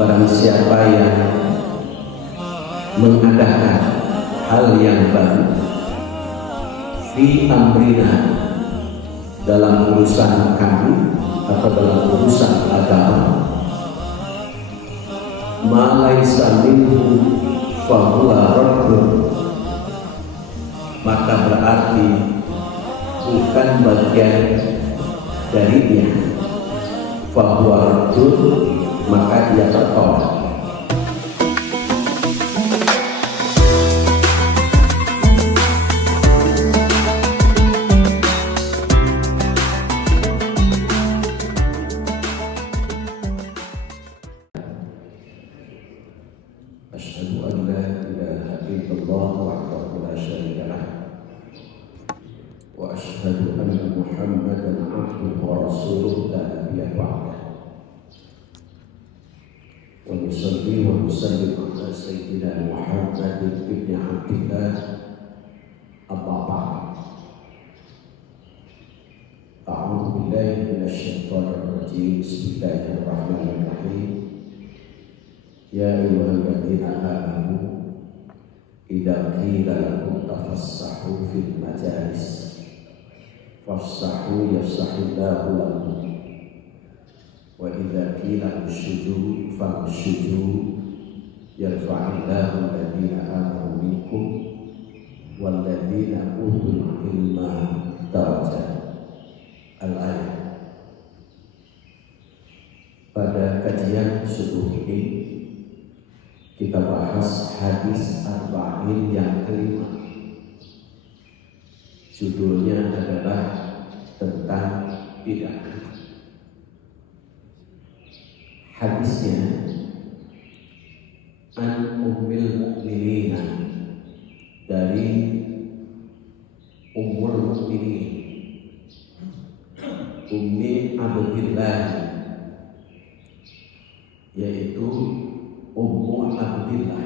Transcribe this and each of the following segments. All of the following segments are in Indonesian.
Barang siapa yang mengadakan hal yang baru fi amrina, dalam urusan kami atau dalam urusan agama, ma laisa minhu fahuwa raddun, maka berarti bukan bagian darinya, fahuwa raddun, maka dia tertolak. Asyhadu an la ilaha illallah wahdahu la syarika lah wa asyhadu anna Muhammadan abduhu wa rasuluhu la nabiyya ba'dah. Wa nusalli wa nusallim ala sayyidina Muhammadin ibn Abdillah, amma ba'd. A'udzu billahi minasy syaithanir rajim. Bismillahirrahmanirrahim. Ya ayyuhalladzina amanu idza qila lakum tafassahu fil majalis fafsahu yafsahillahu lakum wa idza qila unshudu fanshudu yarfa'illahu alladzina amanu minkum walladzina utul ilma darajat. Al-ayat. Pada kajian subuh ini kita bahas hadis arba'in yang kelima. Judulnya adalah tentang bid'ah. Hadisnya an ummil mu'minina, dari ummul mu'minin, Ummi Abdillah, yaitu Ummu Abdillah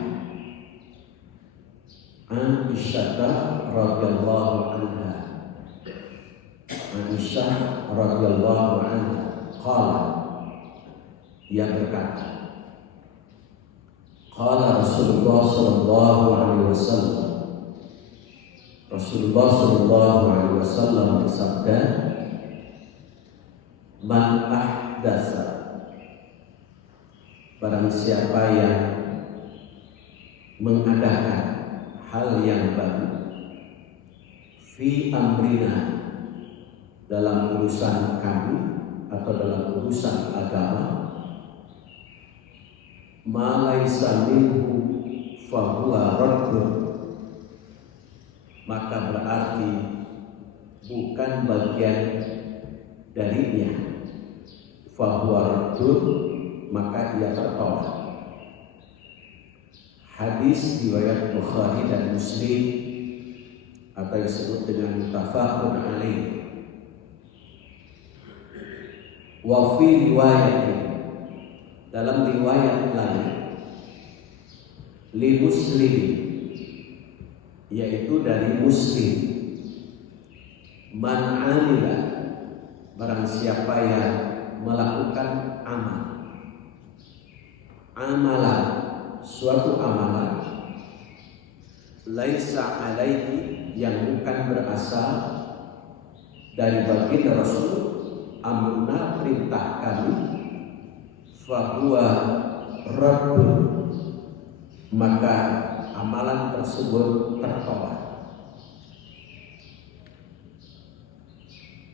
Aisyah radhiyallahu anha. Aisyah radhiyallahu anha qala, dia berkata, qala Rasulullah sallallahu alaihi wasallam, Rasulullah sallallahu alaihi wasallam bersabda, man ahdasa, barang siapa yang mengadakan hal yang baru fi amrina, dalam urusan kami atau dalam urusan agama, ma laisa minhu fahuwa raddun, maka berarti bukan bagian darinya, fahuwa raddun, maka dia tertolak. Hadis riwayat Bukhari dan Muslim atau disebut dengan muttafaqun alaih. Wa fi riwayat, dalam riwayat lain, li Muslim, yaitu dari Muslim, man amila, barang siapa yang melakukan amal, amalan, suatu amalan, laisa alaihi, yang bukan berasal dari baginda Rasul, amruna, perintah kami, fahuwa raddun, maka amalan tersebut tertolak.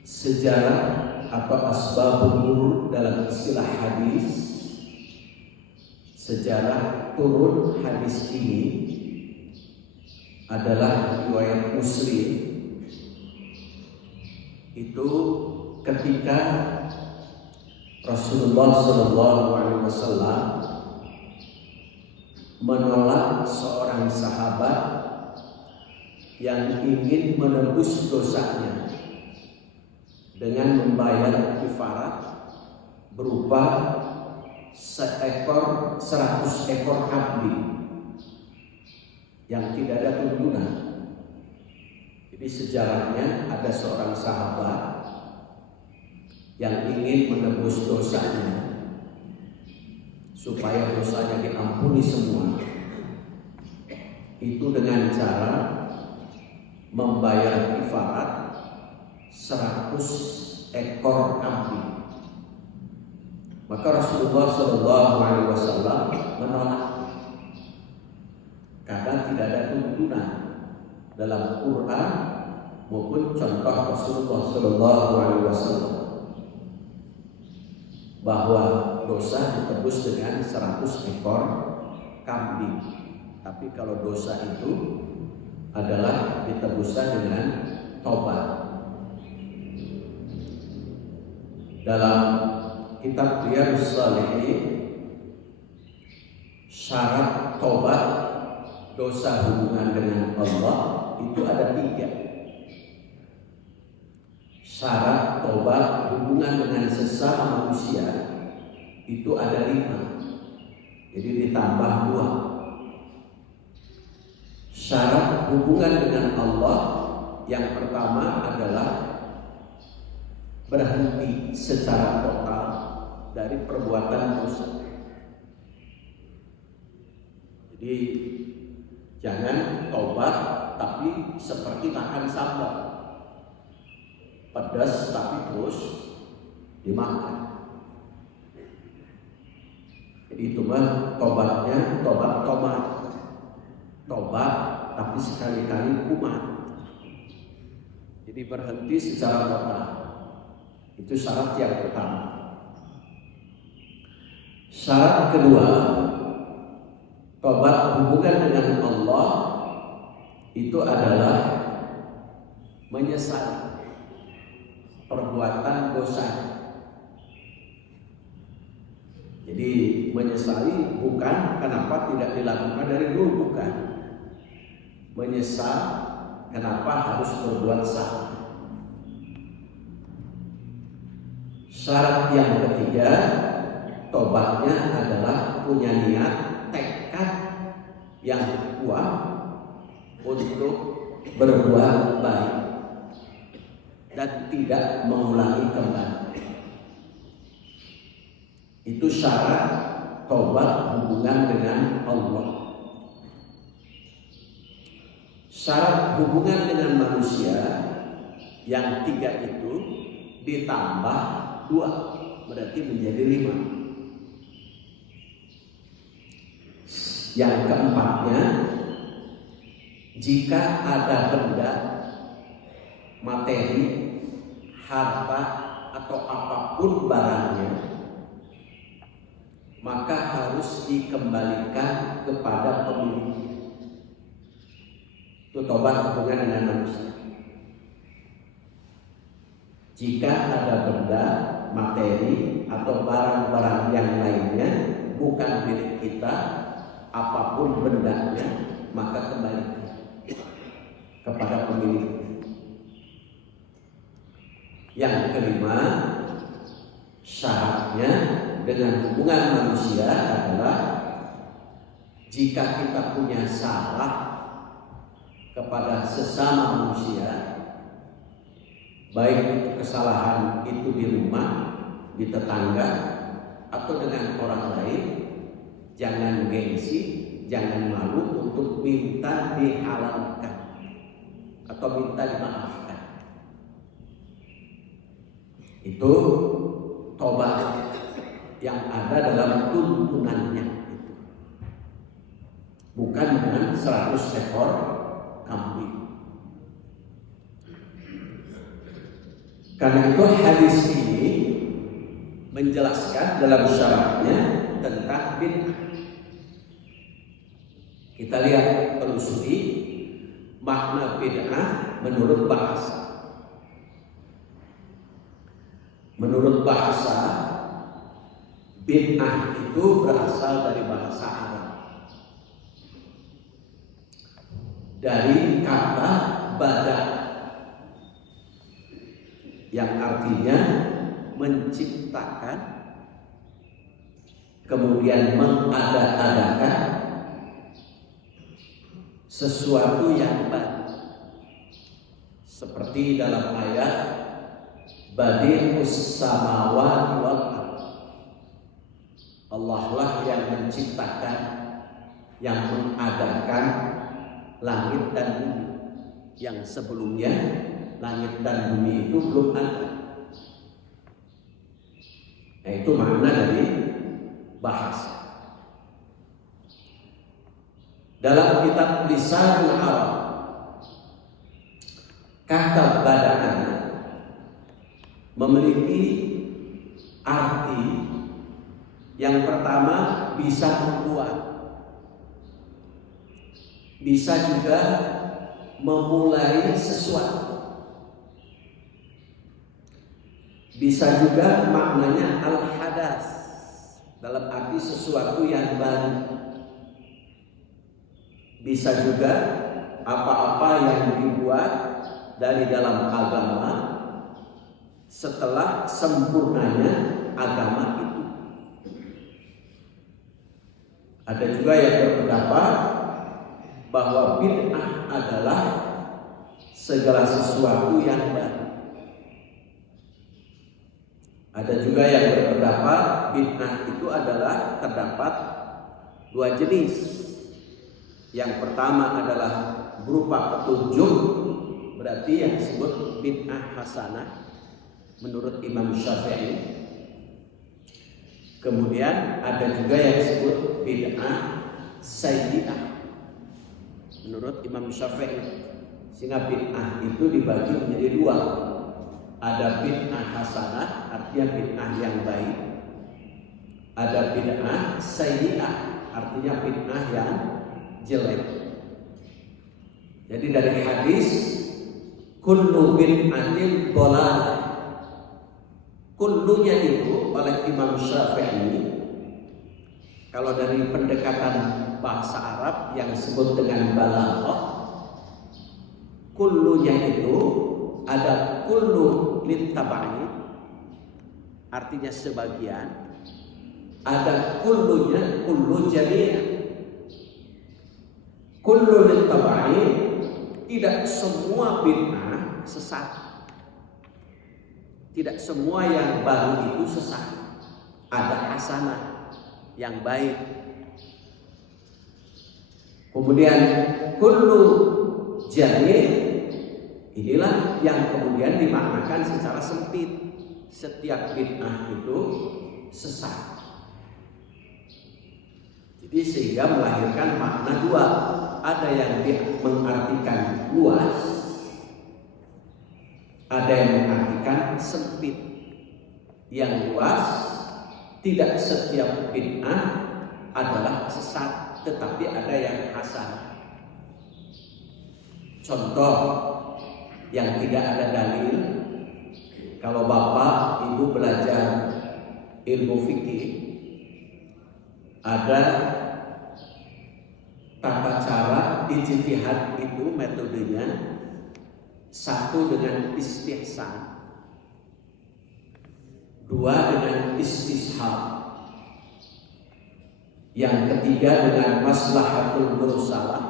Sejarah atau asbabun nuzul dalam istilah hadis, sejarah turun hadis ini adalah riwayat Muslim. Itu ketika Rasulullah SAW menolak seorang sahabat yang ingin menebus dosanya dengan membayar kifarat berupa 100 ekor abdi yang tidak ada tuntunan. Jadi sejarahnya ada seorang sahabat yang ingin menebus dosanya. supaya dosanya diampuni semua, itu dengan cara membayar kifarat 100 ekor kambing. Maka Rasulullah SAW menolak, karena tidak ada tuntunan dalam Quran maupun contoh Rasulullah SAW bahwa dosa ditebus dengan 100 ekor kambing. Tapi kalau dosa itu adalah ditebusnya dengan tobat. Dalam kitab Riyadhus Shalihin, syarat tobat dosa hubungan dengan Allah itu ada 3. Syarat tobat hubungan dengan sesama manusia itu ada 5. Jadi ditambah 2. Syarat hubungan dengan Allah yang pertama adalah berhenti secara total dari perbuatan dosa. Jadi jangan tobat tapi seperti makan sambal, pedas tapi terus dimakan. Jadi itu mah tobatnya tobat tomat, tobat tapi sekali-kali kumat. Jadi berhenti secara total. Itu syarat yang pertama. Syarat kedua, tobat hubungan dengan Allah itu adalah menyesal perbuatan dosa. Jadi menyesali bukan kenapa tidak dilakukan dari dulu, bukan. Menyesal kenapa harus berbuat salah. Syarat yang ketiga, tobatnya adalah punya niat, tekad yang kuat untuk berbuat baik dan tidak mengulangi kembali. Itu syarat tobat hubungan dengan Allah. Syarat hubungan dengan manusia yang 3 itu ditambah 2, berarti menjadi 5. Yang keempatnya, jika ada benda, materi, harta atau apapun barangnya, maka harus dikembalikan kepada pemiliknya. Itu tobat hubungan dengan manusia. Jika ada benda, materi atau barang-barang yang lainnya bukan milik kita, apapun bendanya, maka kembalikan kepada pemiliknya. Yang kelima, syaratnya dengan hubungan manusia adalah jika kita punya salah kepada sesama manusia, baik itu kesalahan itu di rumah, di tetangga, atau dengan orang lain, jangan gengsi, jangan malu untuk minta dihalalkan atau minta dimaafkan. Itu tobat yang ada dalam tuntunannya itu. Bukan dengan 100 ekor kambing. Karena itu hadis ini menjelaskan dalam syaratnya tentang bid'ah. Kita lihat, telusuri makna bid'ah menurut bahasa. Menurut bahasa, bid'ah itu berasal dari bahasa Arab, dari kata bada' yang artinya menciptakan, kemudian mengada-adakan sesuatu yang baru. Seperti dalam ayat Badi'us samawati wal ardh, Allah lah yang menciptakan, yang mengadakan langit dan bumi. Yang sebelumnya langit dan bumi itu belum ada. Nah, itu makna dari bahasa. Dalam kitab Lisanul Arab, kata bada'an memiliki arti yang pertama bisa membuat, bisa juga memulai sesuatu, bisa juga maknanya al-hadas dalam arti sesuatu yang baru. Bisa juga apa-apa yang dibuat dari dalam agama setelah sempurnanya agama itu. Ada juga yang berpendapat bahwa bid'ah adalah segala sesuatu yang baru. Ada juga yang berpendapat bid'ah itu adalah terdapat dua jenis. Yang pertama adalah berupa petunjuk, berarti yang disebut bid'ah hasanah menurut Imam Syafi'i. Kemudian ada juga yang disebut bid'ah sayyi'ah menurut Imam Syafi'i. Sehingga bid'ah itu dibagi menjadi dua. Ada bid'ah hasanah, artinya bid'ah yang baik. Ada bid'ah sayyi'ah, artinya bid'ah yang jelek. Jadi dari hadis kullu bid'atin dhalalah, kullunya itu oleh Imam Syafi'i, kalau dari pendekatan bahasa Arab yang disebut dengan balaghah, kullunya itu ada kullu littabai, artinya sebagian. Ada kullunya kullu jami'. Kullu littabai, tidak semua bid'ah sesat. Tidak semua yang baru itu sesat. Ada hasanah yang baik. Kemudian kullu jami', inilah yang kemudian dimaknakan secara sempit. Setiap bid'ah itu sesat. Jadi sehingga melahirkan makna dua. Ada yang mengartikan luas, ada yang mengartikan sempit. Yang luas, tidak setiap bid'ah adalah sesat, tetapi ada yang hasanah. Contoh yang tidak ada dalil, kalau bapak ibu belajar ilmu fikih, ada tata cara ijtihad itu metodenya, satu dengan istihsan, dua dengan istishab, yang ketiga dengan maslahatul mursalah,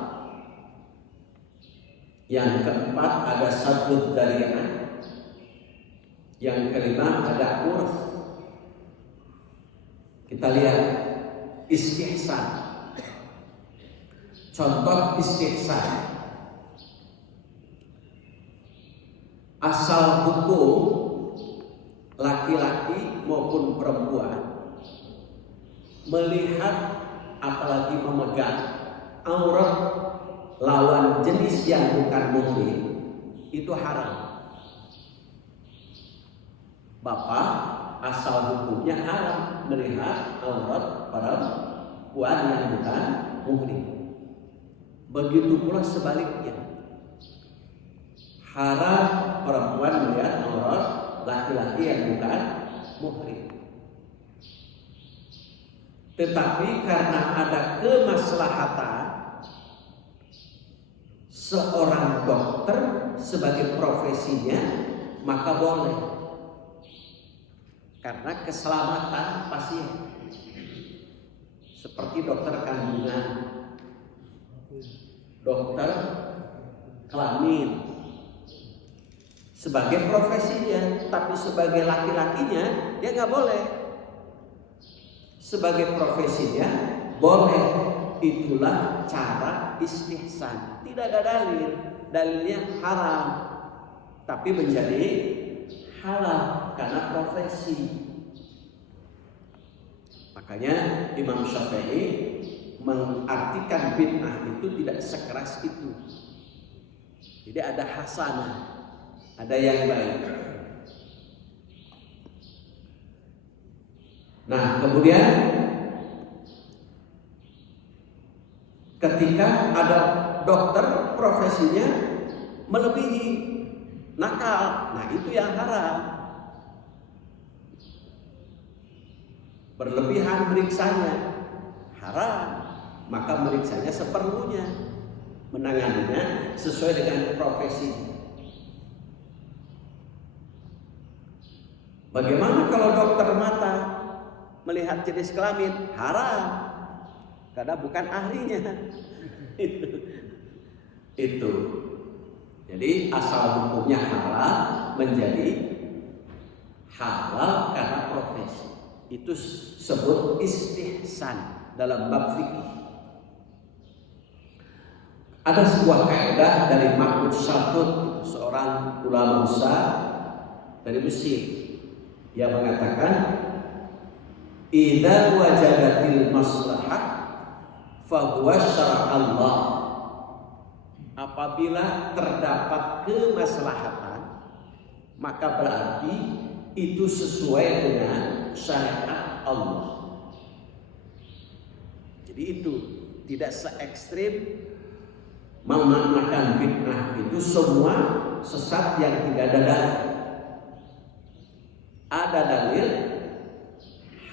yang keempat ada saddud dzari'ah, yang kelima ada urf. Kita lihat istihsan. Contoh istihsan, asal hukum laki-laki maupun perempuan melihat apalagi memegang aurat lawan jenis yang bukan muhrim itu haram. Bapak asal hukumnya haram melihat aurat perempuan yang bukan muhrim. Begitu pula sebaliknya, haram perempuan melihat aurat laki-laki yang bukan muhrim. Tetapi karena ada kemaslahatan seorang dokter sebagai profesinya, maka boleh, karena keselamatan pasien. Seperti dokter kandungan, dokter kelamin, sebagai profesinya, tapi sebagai laki-lakinya dia nggak boleh. sebagai profesinya boleh, itulah cara istihsan. Tidak ada dalilnya haram, tapi menjadi halal karena profesi. Makanya Imam Syafi'i mengartikan bid'ah itu tidak sekeras itu. Jadi ada hasanah, ada yang baik. Nah, kemudian ketika ada dokter profesinya melebihi, nakal, nah itu yang haram. Berlebihan meriksanya haram, maka meriksanya seperlunya, menanganinya sesuai dengan profesi. Bagaimana kalau dokter mata melihat jenis kelamin? Haram, karena bukan ahlinya. Itu. Jadi asal hukumnya halal menjadi halal karena profesi. Itu sebut istihsan dalam bab fikih. Ada sebuah kaidah dari Mahmud Shaltut, seorang ulama besar dari Mesir. Dia mengatakan, idza wajadatil maslahah fa huwa syar'allah. Apabila terdapat kemaslahatan, maka berarti itu sesuai dengan syariat Allah. Jadi itu tidak se-ekstrim memaknakan bid'ah itu semua sesat yang tidak ada dalil. Ada dalil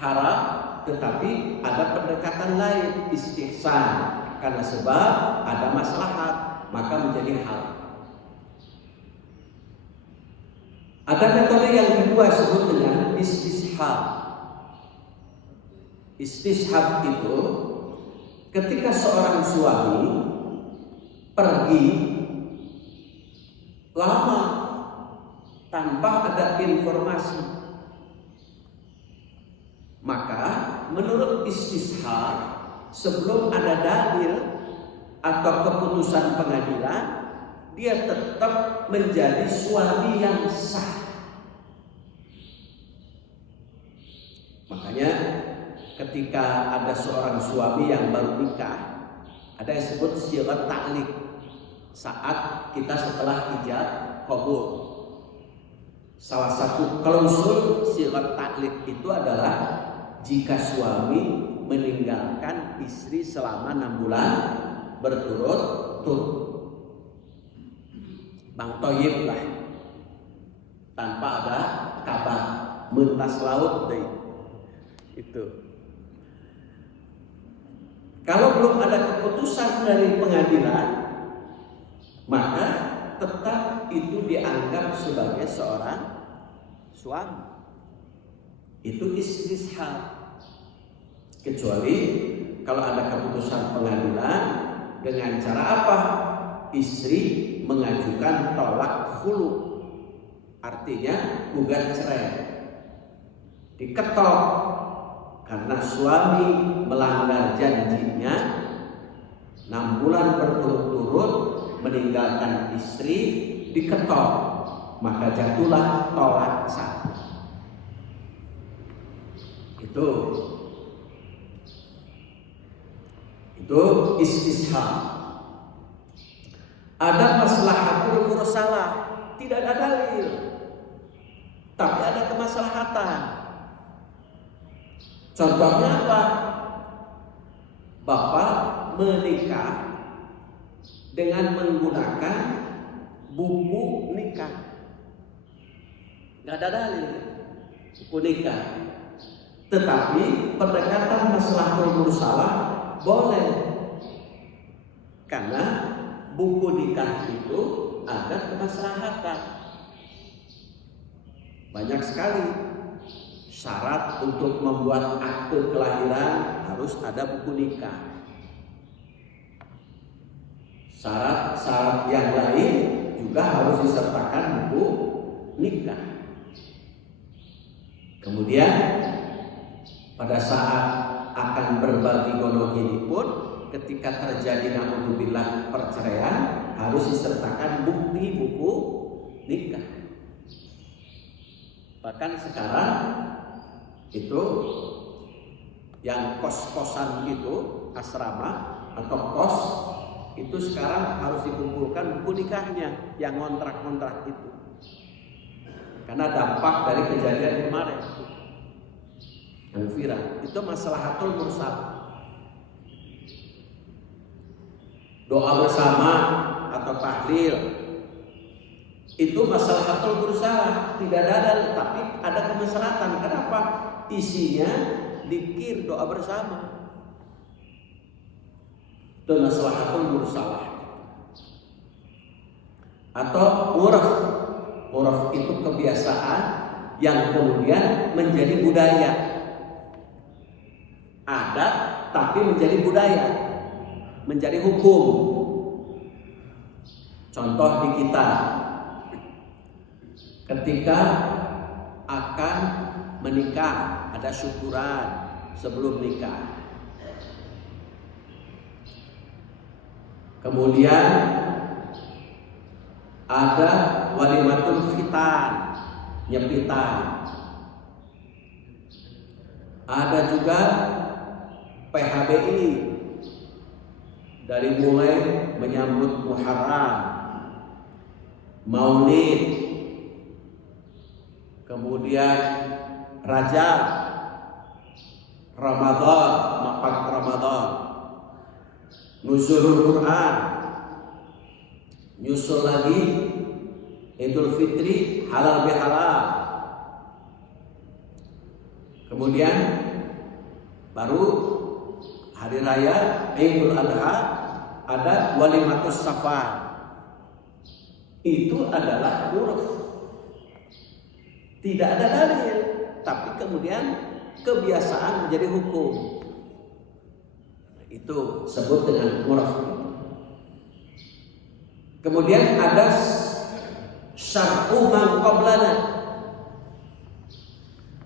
haram, tetapi ada pendekatan lain, istihsan, karena sebab ada maslahat, maka menjadi hal. Ada metode yang kedua disebut dengan istishab. Istishab itu ketika seorang suami pergi lama tanpa ada informasi, maka menurut istishab sebelum ada dalil atau keputusan pengadilan, dia tetap menjadi suami yang sah. Makanya ketika ada seorang suami yang baru nikah, ada yang disebut syirat ta'liq. Saat kita setelah ijab qabul, salah satu klausul syirat ta'liq itu adalah jika suami meninggalkan istri selama 6 bulan berturut-turut. Bang Toyib lah, tanpa ada kabar, mentas laut deh. Itu. Kalau belum ada keputusan dari pengadilan, maka tetap itu dianggap sebagai seorang suami. Itu istishab. Kecuali kalau ada keputusan pengadilan, dengan cara apa? Istri mengajukan tolak khulu, artinya gugat cerai, diketok karena suami melanggar janjinya 6 bulan berturut-turut meninggalkan istri, diketok, maka jatuhlah tolak 1. Itu istishab. Ada maslahatul mursalah, tidak ada dalil, tapi ada kemaslahatan. Contohnya apa? Bapak menikah dengan menggunakan buku nikah, nggak ada dalil buku nikah, tetapi pendekatan maslahatul mursalah boleh, karena buku nikah itu ada kemaslahatan. Banyak sekali syarat untuk membuat akte kelahiran, harus ada buku nikah. Syarat-syarat yang lain juga harus disertakan buku nikah. Kemudian pada saat akan berbagi gonogini pun ketika terjadi naudzubillah perceraian harus disertakan bukti buku nikah. Bahkan sekarang itu yang kos-kosan itu, asrama atau kos itu sekarang harus dikumpulkan buku nikahnya yang kontrak-kontrak itu. Karena dampak dari kejadian kemarin yang viral itu maslahatul mursal. Doa bersama atau tahlil itu maslahatul mursal, tidak ada tapi ada kemaslahatan. Kenapa? Isinya dzikir doa bersama. Itu maslahatul mursalah. Atau urf. Urf itu kebiasaan yang kemudian menjadi budaya. Adat tapi menjadi budaya, menjadi hukum. Contoh di kita, ketika akan menikah ada syukuran sebelum nikah. Kemudian ada walimatul khitan, nyepitan. Ada juga PHBI, dari mulai menyambut Muharram, Maulid, kemudian Rajab, Ramadan, mapak Ramadan, Nuzulul Quran, nyusul lagi Idul Fitri, halal bihalal. Kemudian baru hari raya Idul Adha ada walimatus safar. Itu adalah uruf. Tidak ada dalil, tapi kemudian kebiasaan menjadi hukum. Itu sebut dengan uruf. Kemudian ada syar'u man qablana,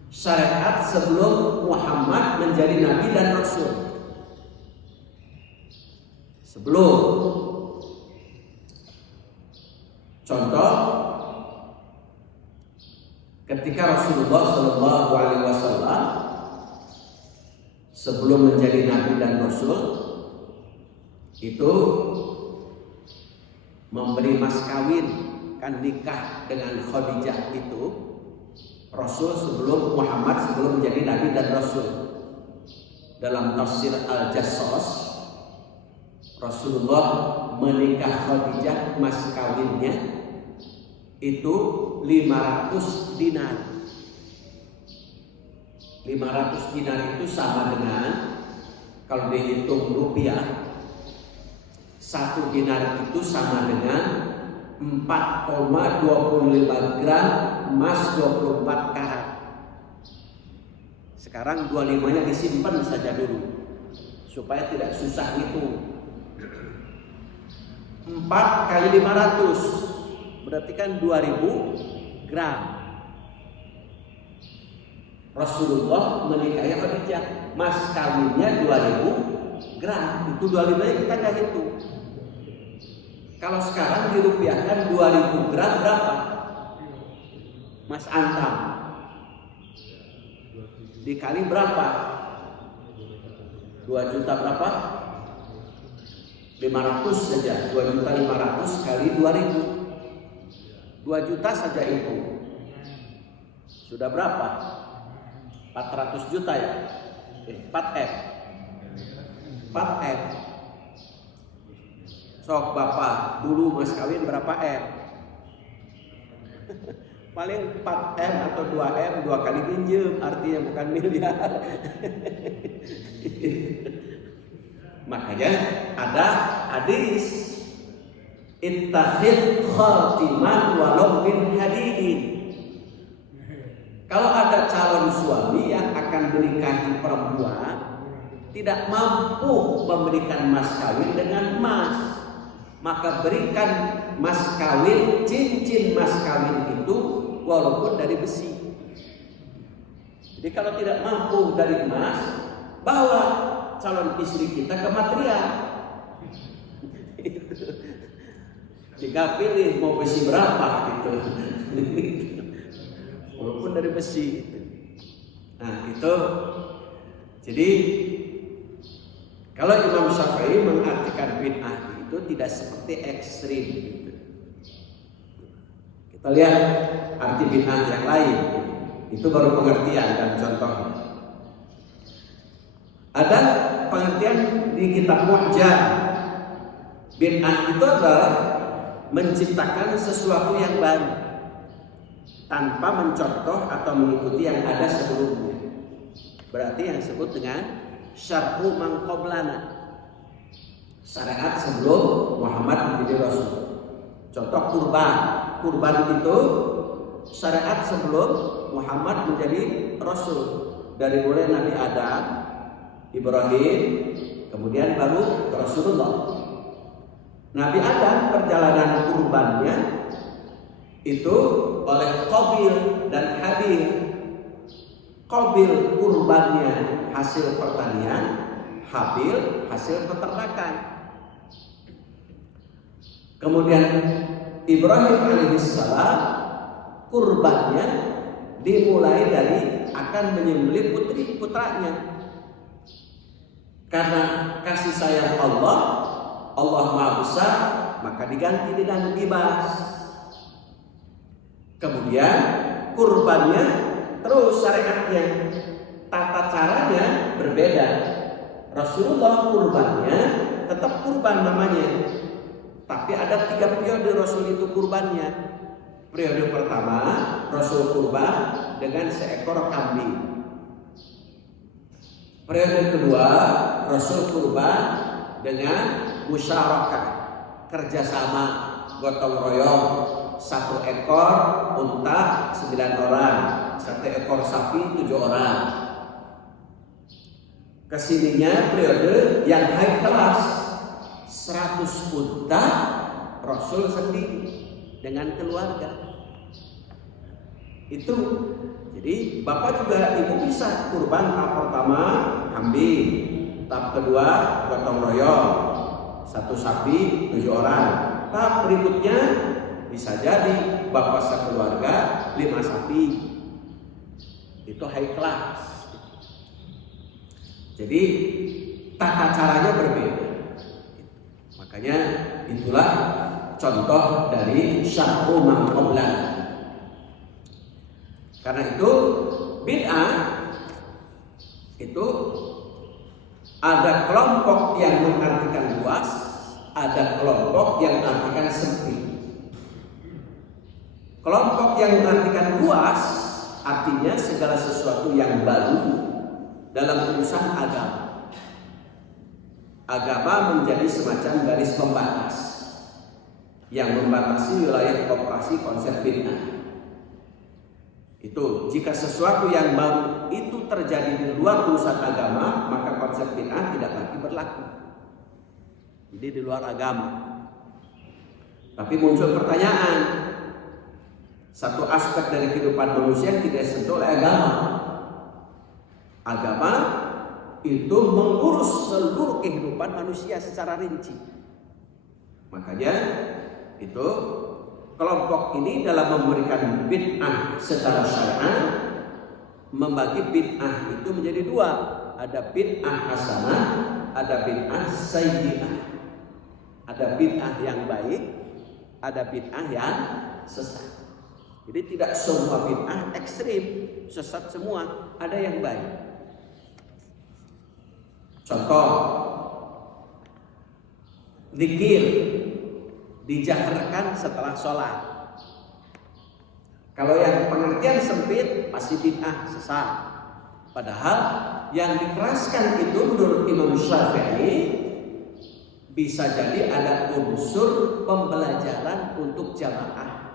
syariat sebelum Muhammad menjadi nabi dan rasul. Sebelum, contoh ketika Rasulullah Shallallahu Alaihi Wasallam sebelum menjadi nabi dan rasul itu memberi mas kawin, kan nikah dengan Khadijah itu Rasul sebelum Muhammad sebelum menjadi nabi dan rasul. Dalam tafsir Al-Jassos, Rasulullah menikah Khadijah, mas kawinnya itu 500 dinar. 500 dinar itu sama dengan, kalau dihitung rupiah, 1 dinar itu sama dengan 4,25 gram emas 24 karat. Sekarang 25-nya disimpan saja dulu supaya tidak susah itu. 4 kali 500 berarti kan 2000 gram. Rasulullah menikahi Khadijah, mas kawinnya 2000 gram. Itu 25-nya kita nggak hitung. Kalau sekarang dirupiahkan 2000 gram berapa? Mas Antam, dikali berapa? 2 juta berapa? 500 saja. 2.500.000 kali 2000, 2 juta saja itu. Sudah berapa? 400 juta ya? 4M. 4M. Sok bapak dulu mas kawin berapa M? Paling 4M atau 2M, 2 kali pinjem, artinya bukan miliar. Makanya ada hadis, ittakhidh khatiman walau min hadidin. Kalau ada calon suami yang akan menikahi perempuan tidak mampu memberikan mas kawin dengan emas, maka berikan mas kawin, cincin mas kawin itu walaupun dari besi. Jadi kalau tidak mampu dari emas, bawa calon istri kita ke material. Jika pilih mau besi berapa gitu. Walaupun dari besi gitu. Nah itu. Jadi kalau Imam Syafi'i mengartikan bid'ah itu tidak seperti ekstrim gitu. Kita lihat arti bid'ah yang lain. Itu baru pengertian dan contohnya. Ada pengertian di kitab Mu'jam. Bid'ah itu adalah menciptakan sesuatu yang baru tanpa mencontoh atau mengikuti yang ada sebelumnya. Berarti yang disebut dengan syar'u man qablana, syariat sebelum Muhammad menjadi Rasul. Contoh kurban. Kurban itu syariat sebelum Muhammad menjadi Rasul. Dari mulai Nabi Adam, Ibrahim, kemudian baru Rasulullah. Nabi Adam perjalanan kurbannya itu oleh Qabil dan Habil. Qabil kurbannya hasil pertanian, Habil hasil peternakan. Kemudian Ibrahim alaihissalam kurbannya dimulai dari akan menyembelih putranya. Karena kasih sayang Allah Maha Besar, maka diganti dengan kibas. Kemudian kurbannya terus syariatnya, tata caranya berbeda. Rasulullah kurbannya tetap kurban namanya, tapi ada 3 periode Rasul itu kurbannya. Periode pertama Rasul kurban dengan seekor kambing. Periode kedua Rasul kurban dengan musyarakah, kerjasama, gotong royong. 1 ekor unta 9 orang, 1 ekor sapi 7 orang. Kesininya periode yang high class, 100 unta Rasul sendiri dengan keluarga. Itu jadi bapak juga ibu bisa kurban tahap pertama kambing, tahap kedua gotong royong, 1 sapi 7 orang. Tahap berikutnya bisa jadi bapak sekeluarga 5 sapi. Itu high class. Jadi tata caranya berbeda. Makanya itulah contoh dari syar'u man qablana. Karena itu bid'ah itu ada kelompok yang mengartikan luas, ada kelompok yang mengartikan sempit. Kelompok yang mengartikan luas artinya segala sesuatu yang baru dalam urusan agama. Agama menjadi semacam garis pembatas yang membatasi wilayah operasi konsep bid'ah. Itu jika sesuatu yang baru itu terjadi di luar urusan agama, maka konsep bid'ah tidak lagi berlaku. Jadi di luar agama. Tapi muncul pertanyaan, satu aspek dari kehidupan manusia yang tidak disentuh oleh agama. Agama itu mengurus seluruh kehidupan manusia secara rinci. Makanya itu kelompok ini dalam memberikan bid'ah secara syar'an membagi bid'ah itu menjadi 2. Ada bid'ah hasanah, ada bid'ah sayyi'ah. Ada bid'ah yang baik, ada bid'ah yang sesat. Jadi tidak semua bid'ah ekstrim, sesat semua, ada yang baik. Contoh, zikir dijaharkan setelah sholat. Kalau yang pengertian sempit pasti bid'ah sesat. Padahal yang dikeraskan itu menurut Imam Syafi'i bisa jadi ada unsur pembelajaran untuk jamaah,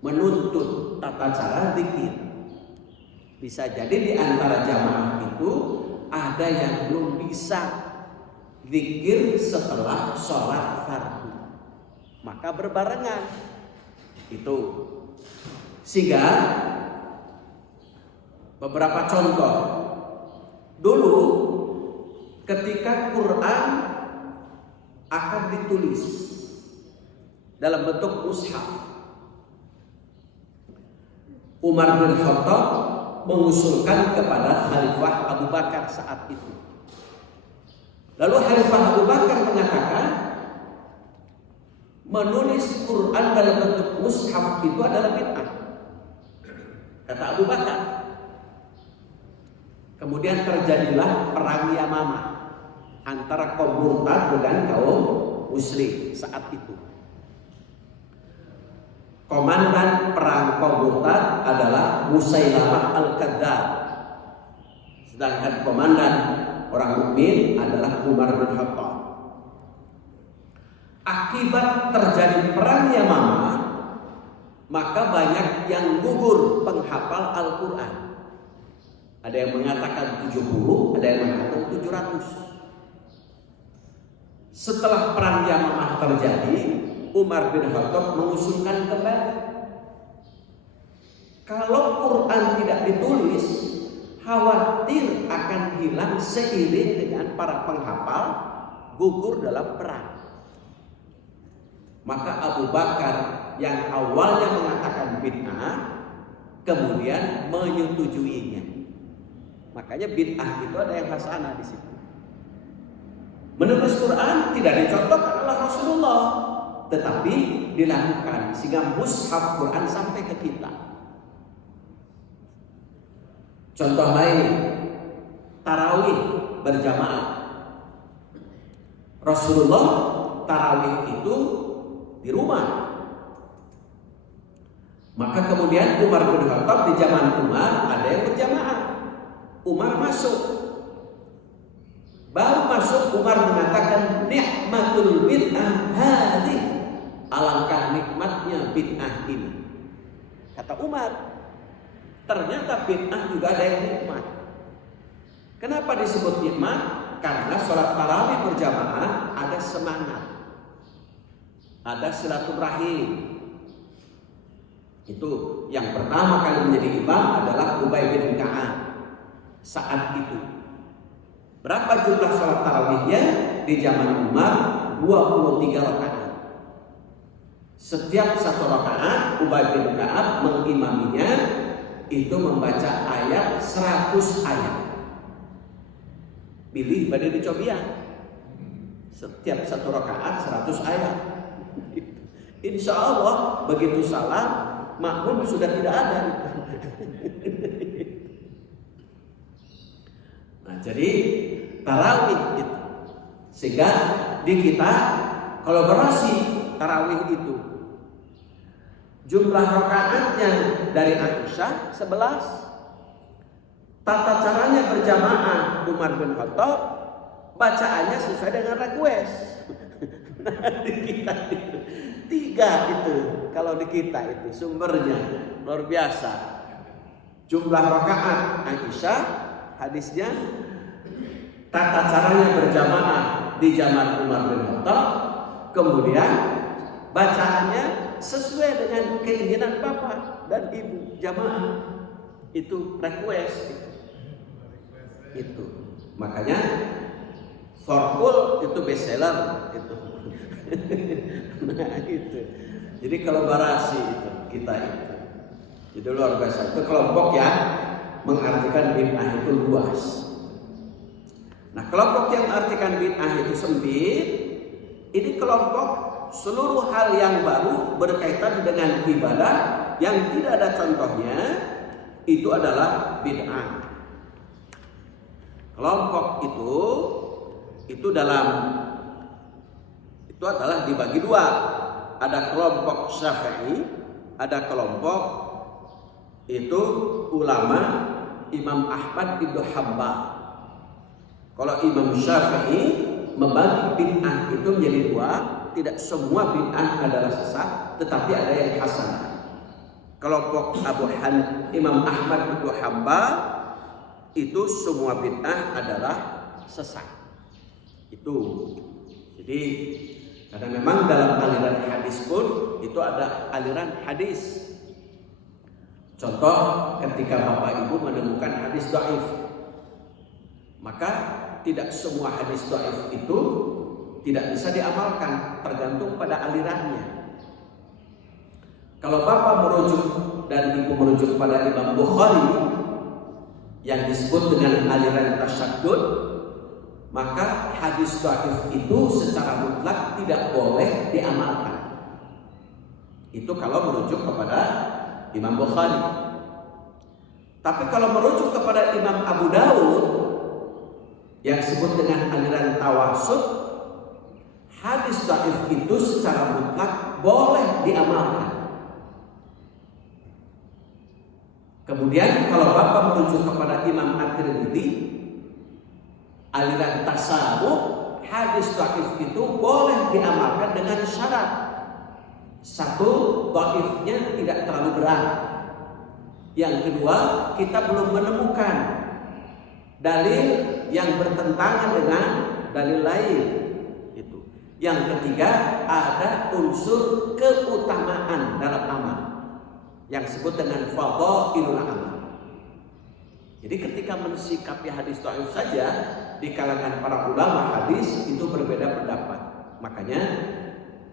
menuntut tata cara zikir. Bisa jadi di antara jamaah itu ada yang belum bisa zikir setelah sholat fardu, maka berbarengan itu. Sehingga Beberapa contoh. Dulu ketika Quran akan ditulis dalam bentuk mushaf, Umar bin Khattab mengusulkan kepada Khalifah Abu Bakar saat itu. Lalu Khalifah Abu Bakar mengatakan menulis Quran dalam bentuk mushaf itu adalah bid'ah. Kata Abu Bakar. Kemudian terjadilah perang Yamamah antara kaum Murtad dengan kaum Muslim saat itu. Komandan perang kaum Murtad adalah Musailamah Al-Kadzdzab. Sedangkan komandan orang mukmin adalah Umar bin Khattab. Akibat terjadi perang Yamamah, maka banyak yang gugur penghafal Al-Quran. Ada yang mengatakan 70, ada yang mengatakan 700. Setelah perang Yamamah terjadi, Umar bin Khattab mengusulkan kembali, kalau Quran tidak ditulis, khawatir akan hilang seiring dengan para penghafal gugur dalam perang. Maka Abu Bakar yang awalnya mengatakan bid'ah kemudian menyetujuinya. Makanya bid'ah itu ada yang hasanah di situ. Menulis Quran tidak dicontohkan oleh Rasulullah, tetapi dilakukan sehingga mushaf Quran sampai ke kita. Contoh lain, tarawih berjamaah. Rasulullah tarawih itu di rumah. Maka kemudian Umar bin Khattab di zaman Umar ada yang berjamaah. Umar masuk. Baru masuk Umar mengatakan nikmatul bid'ah hadhihi. Alangkah nikmatnya bid'ah ini. Kata Umar, ternyata bid'ah juga ada yang nikmat. Kenapa disebut nikmat? Karena sholat tarawih berjamaah ada semangat, ada silaturahim. Itu yang pertama kali menjadi imam adalah Ubay bin Ka'ab. Saat itu berapa jumlah sholat tarawihnya? Di zaman Umar 23 rakaat. Setiap satu rakaat Ubay bin Ka'ab mengimaminya itu membaca ayat 100 ayat. Pilih pada dicobian. Setiap satu rakaat 100 ayat. Insya Allah begitu salam makmum sudah tidak ada. Nah, jadi tarawih itu sehingga di kita kolaborasi tarawih itu jumlah rakaatnya dari Aisyah 11. Tata caranya berjamaah Umar bin Khattab, bacaannya sesuai dengan request. Nah, di kita itu 3 itu kalau di kita itu sumbernya luar biasa. Jumlah rakaat Aisyah, hadisnya, tata caranya berjamaah di zaman Umar bin Khattab, kemudian bacaannya sesuai dengan keinginan bapak dan ibu jamaah. Itu request itu. Makanya Sorkul itu bestseller itu. Nah itu. Jadi kolaborasi itu kita itu. Jadi luar biasa. Itu kelompok yang mengartikan bid'ah itu luas. Nah kelompok yang mengartikan bid'ah itu sempit. Ini kelompok seluruh hal yang baru berkaitan dengan ibadah yang tidak ada contohnya itu adalah bid'ah. Kelompok itu adalah dibagi 2. Ada kelompok Syafi'i, ada kelompok itu ulama Imam Ahmad bin Hanbal. Kalau Imam Syafi'i membagi bid'ah itu menjadi 2, tidak semua bid'ah adalah sesat, tetapi ada yang hasanah. Kelompok Imam Ahmad bin Hanbal itu semua bid'ah adalah sesat. Itu. Jadi karena memang dalam aliran hadis pun itu ada aliran hadis. Contoh, ketika Bapak Ibu menemukan hadis dhaif, maka tidak semua hadis dhaif itu tidak bisa diamalkan, tergantung pada alirannya. Kalau Bapak merujuk dan Ibu merujuk pada Imam Bukhari yang disebut dengan aliran tasyaddud, maka hadis dhaif itu secara mutlak tidak boleh diamalkan. Itu kalau merujuk kepada Imam Bukhari. Tapi kalau merujuk kepada Imam Abu Dawud yang disebut dengan aliran tawasud, hadis dhaif itu secara mutlak boleh diamalkan. Kemudian kalau Bapak merujuk kepada Imam At-Tirmidzi, aliran tasawuf, hadis dhaif itu boleh diamalkan dengan syarat. Satu, dhaifnya tidak terlalu berat. Yang kedua, kita belum menemukan dalil yang bertentangan dengan dalil lain. Itu. Yang ketiga, ada unsur keutamaan dalam amal yang disebut dengan fadhailul amal. Jadi ketika mensikapi hadis dhaif saja, di kalangan para ulama hadis itu berbeda pendapat. Makanya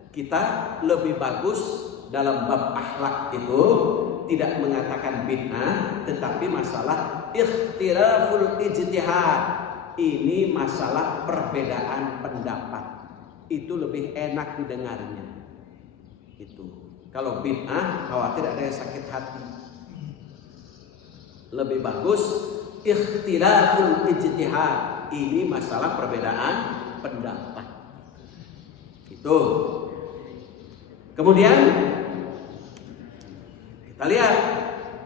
kita lebih bagus dalam bab akhlak itu tidak mengatakan bid'ah, tetapi masalah ikhtilaful ijtihad. Ini masalah perbedaan pendapat. Itu lebih enak didengarnya. Itu. Kalau bid'ah khawatir ada yang sakit hati. Lebih bagus ikhtilaful ijtihad. Ini masalah perbedaan pendapat. Itu. Kemudian kita lihat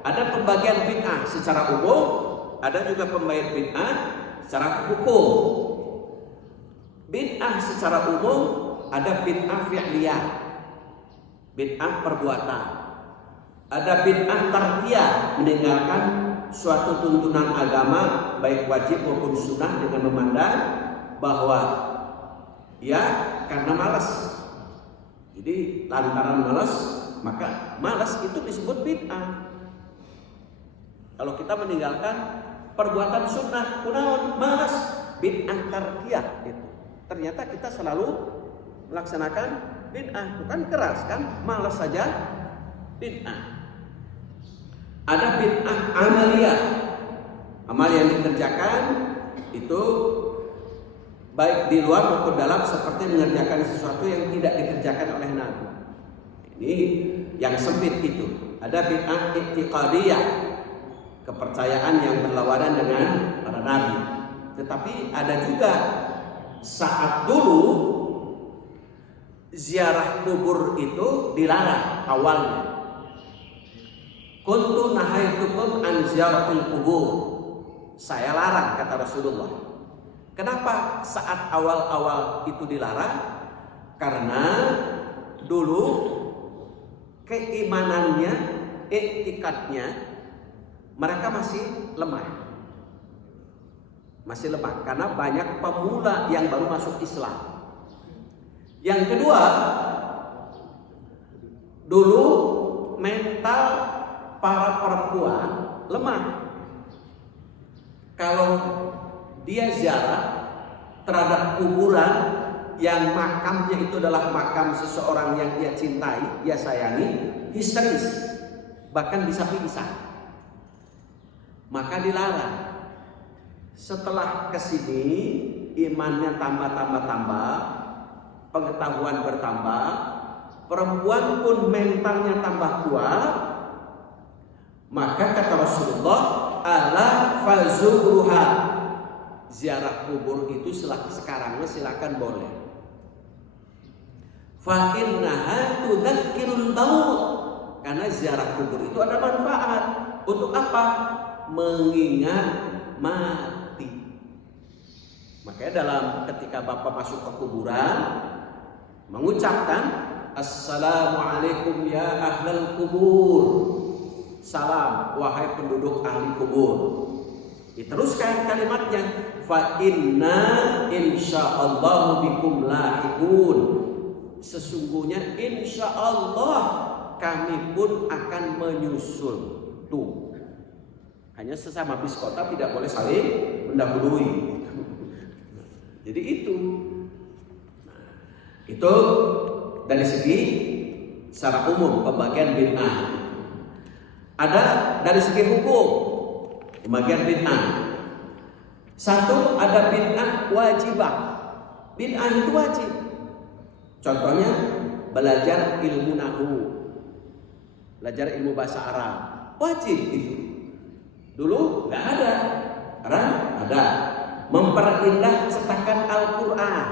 ada pembagian bid'ah secara umum, ada juga pembagian bid'ah secara hukum. Bid'ah secara umum ada bid'ah fi'liyah, bid'ah perbuatan. Ada bid'ah tarkiyah, meninggalkan suatu tuntunan agama baik wajib maupun sunnah dengan memandang bahwa ya karena malas. Jadi lantaran malas, maka malas itu disebut bid'ah. Kalau kita meninggalkan perbuatan sunnah, kunaon malas, bid'ah tarkiyah itu. Ternyata kita selalu melaksanakan bid'ah, bukan keras kan? Malas saja bid'ah. Ada bid'ah amaliyah. Amal yang dikerjakan itu baik di luar maupun dalam, seperti mengerjakan sesuatu yang tidak dikerjakan oleh Nabi. Ini yang sempit itu. Ada bid'ah i'tiqadiyah, kepercayaan yang berlawanan dengan para nabi. Tetapi ada juga saat dulu ziarah kubur itu dilarang awalnya. Kuntu nahaitukum an ziyaratil kubur. Saya larang, kata Rasulullah. Kenapa saat awal-awal itu dilarang? Karena dulu keimanannya, iktikadnya mereka masih lemah. Masih lemah karena banyak pemula yang baru masuk Islam. Yang kedua, dulu mental para perempuan lemah. Kalau dia ziarah terhadap kuburan yang makamnya itu adalah makam seseorang yang dia cintai, dia sayangi, histeris, bahkan bisa pingsan. Maka dilarang. Setelah kesini imannya tambah, pengetahuan bertambah, perempuan pun mentalnya tambah kuat. Maka kata Rasulullah, ala fazuruha, ziarah kubur itu sekarang silakan boleh. Fa innaha tudzakirul maut, karena ziarah kubur itu ada manfaat. Untuk apa? Mengingat mati. Makanya dalam ketika Bapak masuk ke kuburan mengucapkan assalamualaikum ya ahlal kubur, salam wahai penduduk ahli kubur. Diteruskan kalimatnya, fa inna insyaallahu bikum lahiqun, sesungguhnya insyaallah kami pun akan menyusul. Tuh. Hanya sesama biskota tidak boleh saling mendahului. Jadi itu. Nah, itu dari segi secara umum pembagian bid'ah. Ada dari segi hukum pembagian bid'ah. Satu, ada bid'ah wajibah. Bid'ah itu wajib. Contohnya belajar ilmu nahwu, belajar ilmu bahasa Arab, wajib itu. Dulu nggak ada, sekarang ada. Memperindah cetakan Al-Quran,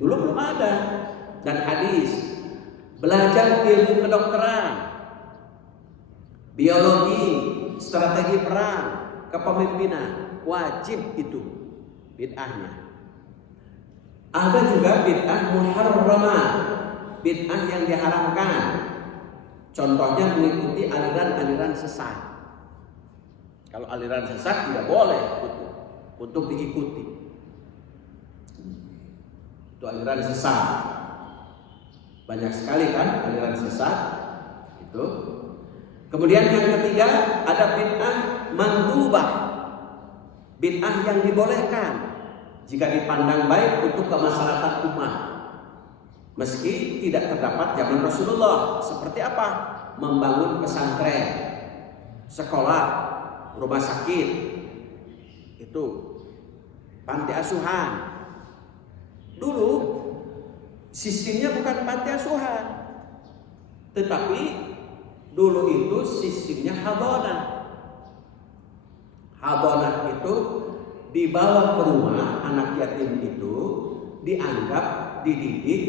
dulu belum ada. Dan hadis, belajar ilmu kedokteran, biologi, strategi perang, kepemimpinan, wajib itu bid'ahnya. Ada juga bid'ah muharramah, bid'ah yang diharamkan. Contohnya mengikuti aliran-aliran sesat. Kalau aliran sesat tidak boleh untuk diikuti. Itu aliran sesat. Banyak sekali kan aliran sesat itu. Kemudian yang ketiga ada bid'ah mandubah, bid'ah yang dibolehkan jika dipandang baik untuk kemaslahatan umat, meski tidak terdapat zaman Rasulullah. Seperti apa? Membangun pesantren, sekolah, rumah sakit, itu panti asuhan. Dulu sistemnya bukan panti asuhan, tetapi dulu itu sistemnya hadonah. Hadonah itu dibawa ke rumah anak yatim itu, dianggap, dididik,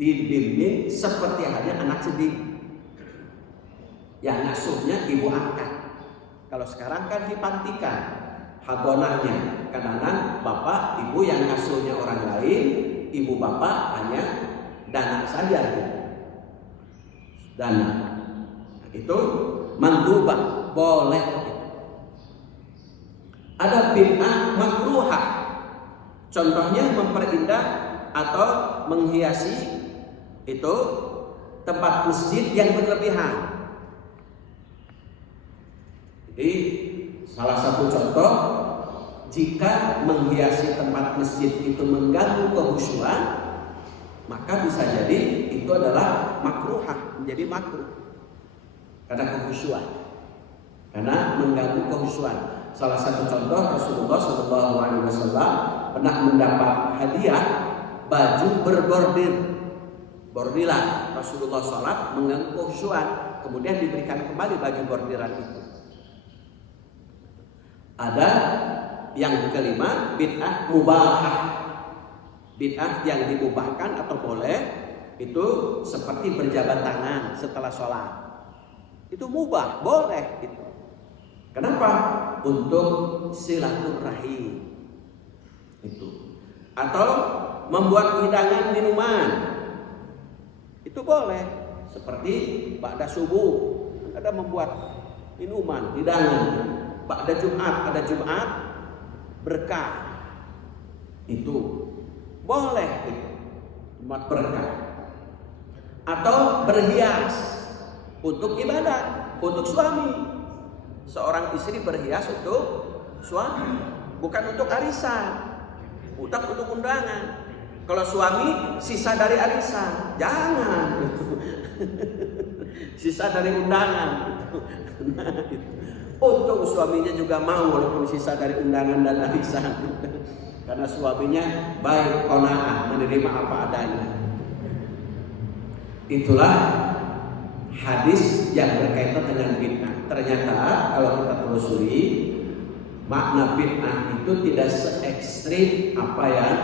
dibimbing seperti halnya anak sendiri. Yang ngasuhnya ibu angkat. Kalau sekarang kan dipantikan hadonahnya, kadang-kadang bapak ibu yang ngasuhnya orang lain, ibu bapak hanya dana saja gitu. Dana. Itu mandubah, boleh gitu. Ada bid'ah makruhah. Contohnya memperindah atau menghiasi itu tempat masjid yang berlebihan. Jadi salah satu contoh, jika menghiasi tempat masjid itu mengganggu kehusyuan, maka bisa jadi itu adalah makruhah, menjadi makruh karena kehusyuan, karena mengganggu kehusyuan. Salah satu contoh, Rasulullah SAW pernah mendapat hadiah baju berbordir, bordiran. Rasulullah sholat mengganggu kehusyuan, kemudian diberikan kembali baju bordiran itu. Ada yang kelima, bid'ah mubahah, bid'ah yang dimubahkan atau boleh, itu seperti berjabat tangan setelah sholat. Itu mubah, boleh itu. Kenapa? Untuk silaturahim itu. Atau membuat hidangan minuman, itu boleh. Seperti ba'da subuh, ada membuat minuman, hidangan. Ba'da Jumat, ada Jumat berkah, itu boleh itu, Jumat berkah. Atau berhias untuk ibadah, untuk suami. Seorang istri berhias untuk suami, bukan untuk arisan, bukan untuk undangan. Kalau suami sisa dari arisan, jangan. Sisa dari undangan. Nah, itu. Untuk suaminya juga mau walaupun sisa dari undangan dan arisan. Karena suaminya baik, qanaah, menerima apa adanya. Itulah hadis yang berkaitan dengan bid'ah. Ternyata kalau kita telusuri, makna bid'ah itu tidak se-ekstrim apa yang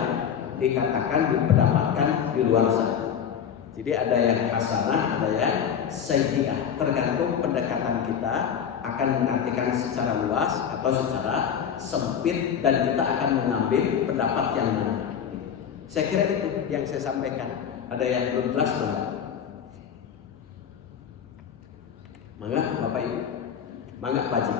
dikatakan, dipendapatkan di luar sana. Jadi ada yang hasanah, ada yang sayyi'ah. Tergantung pendekatan kita akan mengartikan secara luas atau secara sempit, dan kita akan mengambil pendapat yang mana. Saya kira itu yang saya sampaikan. Ada yang belum jelas belum? Mangga Bapak Ibu, mangga Pak Haji.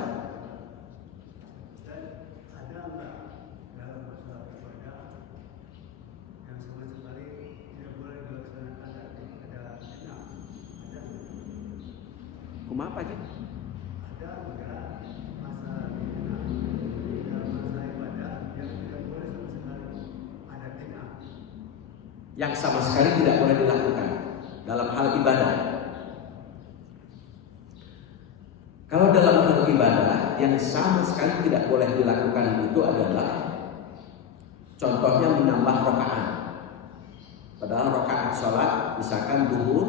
Kumaha Pak Haji? yang sama sekali tidak boleh dilakukan dalam hal ibadah. Kalau dalam hal ibadah yang sama sekali tidak boleh dilakukan itu adalah contohnya menambah rakaat. Padahal rakaat sholat misalkan duhur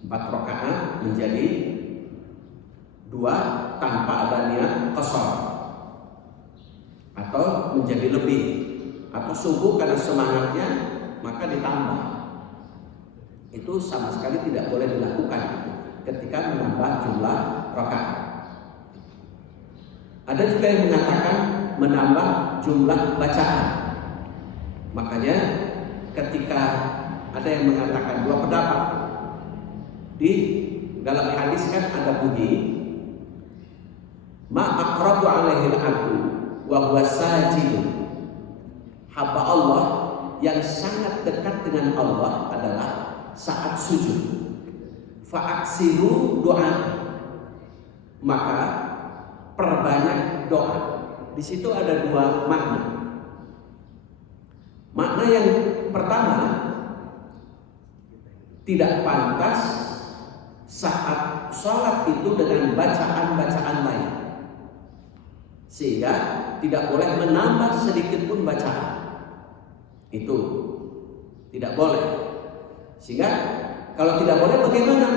4 rakaat menjadi 2 tanpa ada niat qasar, atau menjadi lebih, atau subuh karena semangatnya maka ditambah. Itu sama sekali tidak boleh dilakukan ketika menambah jumlah rakaat. Ada juga yang mengatakan menambah jumlah bacaan. Makanya ketika ada yang mengatakan dua pendapat, di dalam hadis kan ada bunyi ma aqrabu alaihi al-abdu wa huwa sajid. Hamba Allah yang sangat dekat dengan Allah adalah saat sujud. Fa'aksiru doa, maka perbanyak doa. Di situ ada dua makna. Makna yang pertama, tidak pantas saat sholat itu dengan bacaan-bacaan lain, sehingga tidak boleh menambah sedikit pun bacaan. Itu tidak boleh. Sehingga kalau tidak boleh bagaimana?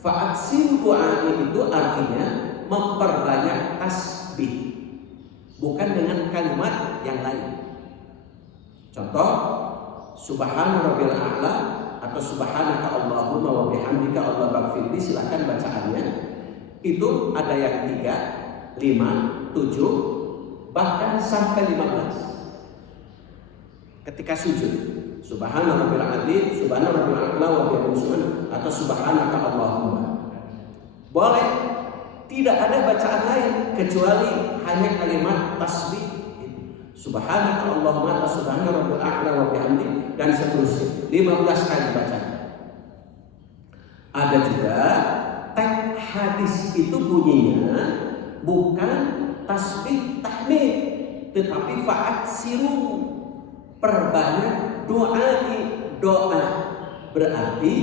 Fa'aksiru doa itu artinya memperbanyak tasbih, bukan dengan kalimat yang lain. Contoh, subhana rabbil a'la atau subhanaka Allahumma wa bihamdika Allahumma baghfirli, silakan bacaannya. Itu ada yang 3, 5, 7, bahkan sampai 15. Ketika sujud, subhana rabbil azim, subhana rabbil a'la wa bihamdihi atau subhanaka Allahumma. Boleh, tidak ada bacaan lain kecuali hanya kalimat tasbih. Subhanaka Allahumma atau subhana rabbil a'la wa bihamdihi dan seterusnya. 15 kali bacaan. Ada juga teks hadis itu bunyinya bukan tasbih tahmid, tetapi fa'aksiru, perbanyak doa. Berarti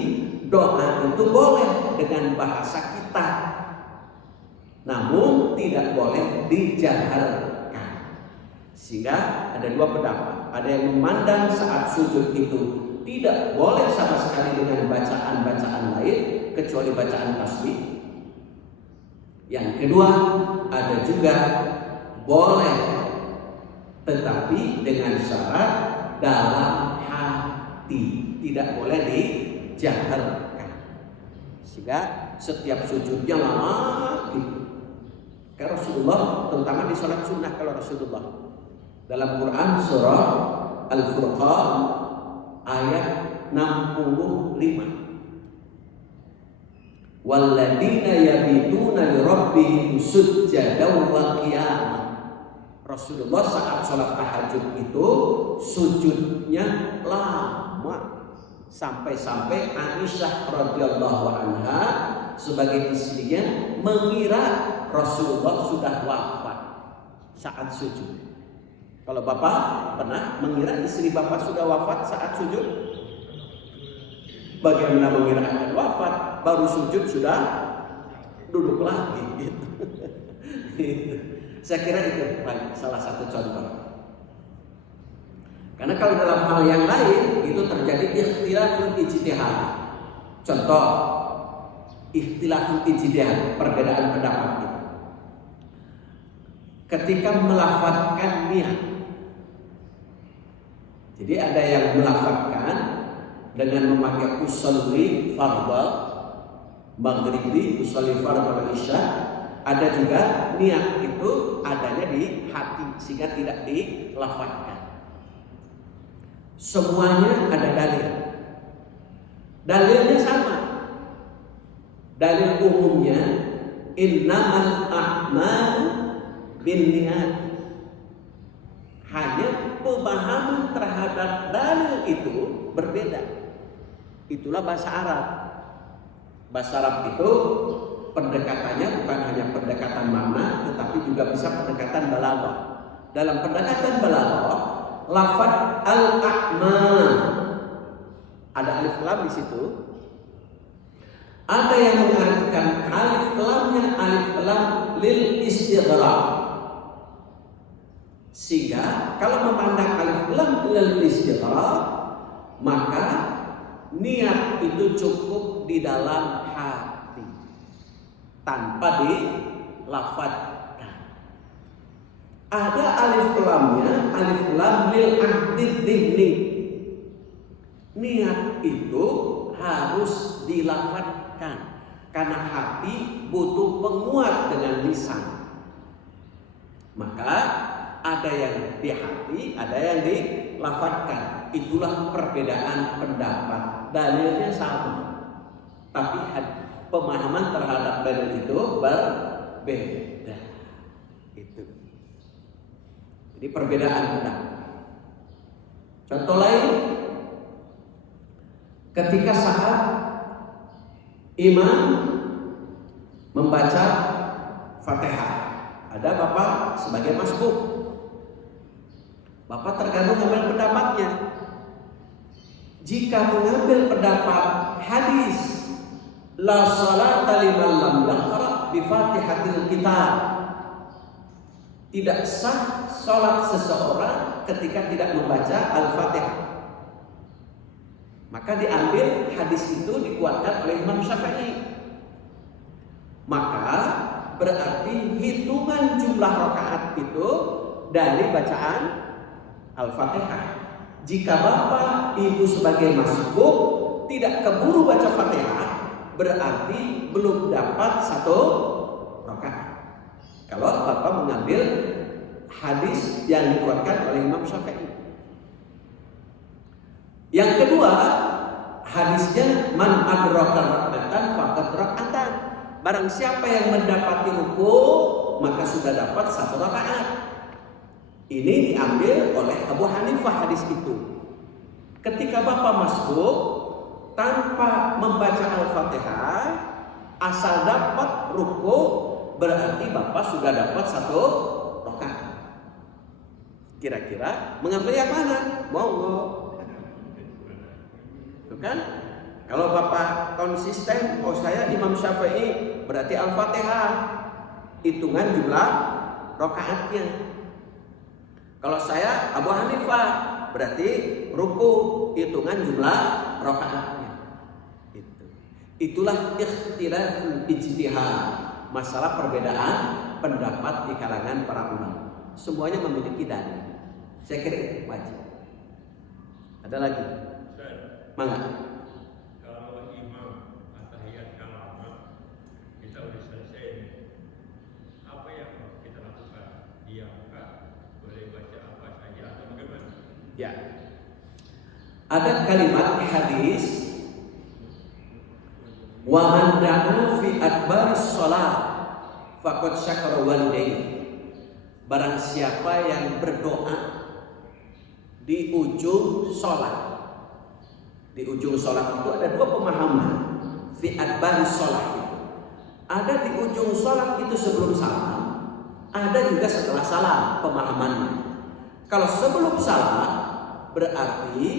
doa itu boleh dengan bahasa kita, namun tidak boleh dijaharkan. Sehingga ada dua pendapat. Ada yang memandang saat sujud itu tidak boleh sama sekali dengan bacaan-bacaan lain kecuali bacaan tasbih. Yang kedua, ada juga boleh, tetapi dengan syarat dalam hati, tidak boleh dijaharkan. Sehingga setiap sujudnya lama gitu. Kayak Rasulullah, terutama di sholat sunnah kalau Rasulullah. Dalam Quran surah Al-Furqan ayat 65. Walladzina yabituna li rabbihim sujjadan wa qiyamah. Rasulullah saat sholat tahajud itu sujudnya lama, sampai-sampai Aisyah radhiyallahu anha sebagai istrinya mengira Rasulullah sudah wafat saat sujud. Kalau bapak pernah mengira istri bapak sudah wafat saat sujud? Bagaimana mengira akan wafat? Baru sujud sudah duduk lagi gitu. Saya kira itu salah satu contoh. Karena kalau dalam hal yang lain itu terjadi ikhtilaful ijtihad. Contoh, ikhtilaful ijtihad, perbedaan pendapat itu. Ketika melafadzkan niat. Jadi ada yang melafadzkan dengan memakai usolli fardal maghribi, usolli fardal isya. Ada juga niat itu adanya di hati sehingga tidak dilafadzkan. Semuanya ada dalil. Dalilnya sama. Dalil umumnya innamal a'malu binniyat. Hanya pemahaman terhadap dalil itu berbeda. Itulah bahasa Arab. Bahasa Arab itu pendekatannya bukan hanya pendekatan makna, tetapi juga bisa pendekatan balaghah. Dalam pendekatan balaghah, lafaz al-a'mal Ada alif lam di situ. Ada yang mengartikan alif lamnya alif lam lil istighraq. Sehingga kalau memandang alif lam lil istighraq, maka niat itu cukup di dalam hati tanpa dilafadzkan. Ada alif lamnya alif lam lil ahdid dhihni. Niat itu harus dilafadzkan karena hati butuh penguat dengan lisan. Maka ada yang di hati, ada yang dilafadzkan. Itulah perbedaan pendapat. Dalilnya sama, tapi pemahaman terhadap dalil itu berbeda. Itu. Jadi perbedaan pendapat. Contoh lain, ketika saat imam membaca Fatihah, ada bapak sebagai masbuk. Bapak tergantung ambil pendapatnya. Jika mengambil pendapat hadis la salata liman lam yaqra bi Fatihatil Kitab, tidak sah salat seseorang ketika tidak membaca Al-Fatihah, maka diambil hadis itu dikuatkan oleh Imam Syafi'i. Maka berarti hitungan jumlah rakaat itu dari bacaan Al-Fatihah. Jika bapak ibu sebagai masbuk tidak keburu baca Fatihah, berarti belum dapat 1 rakaat. Kalau bapak mengambil hadis yang dikuatkan oleh Imam Syafi'i. Yang kedua, hadisnya man adraka rak'atan faqad rak'atan. Barang siapa yang mendapati ruku, maka sudah dapat 1 rakaat. Ini diambil oleh Abu Hanifah hadis itu. Ketika bapak masbuk tanpa membaca Al-Fatihah, asal dapat ruku, berarti bapak sudah dapat 1 rakaat. Kira-kira mengambil yang mana? Monggo. Tuh kan? Kalau bapak konsisten, oh saya Imam Syafi'i, berarti Al-Fatihah, hitungan jumlah rakaatnya. Kalau saya Abu Hanifah, berarti ruku, hitungan jumlah rakaatnya. Itulah ikhtilaful ijtihad, masalah perbedaan pendapat di kalangan para ulama. Semuanya memiliki dalil. Saya kira itu wajib. Ada lagi? Mangga. Kalau imam atahiyat kalamat kita udah selesai, apa yang kita lakukan? Diamkan, boleh baca apa saja atau bagaimana? Ya. Ada kalimat hadis, wa man da'a fi adbaris shalah faqad syakara walidayhi. Barang siapa yang berdoa di ujung sholat. Di ujung sholat itu ada 2 pemahaman. Fi adbaris sholat itu ada di ujung sholat itu sebelum salam, ada juga setelah salam pemahamannya. Kalau sebelum salam berarti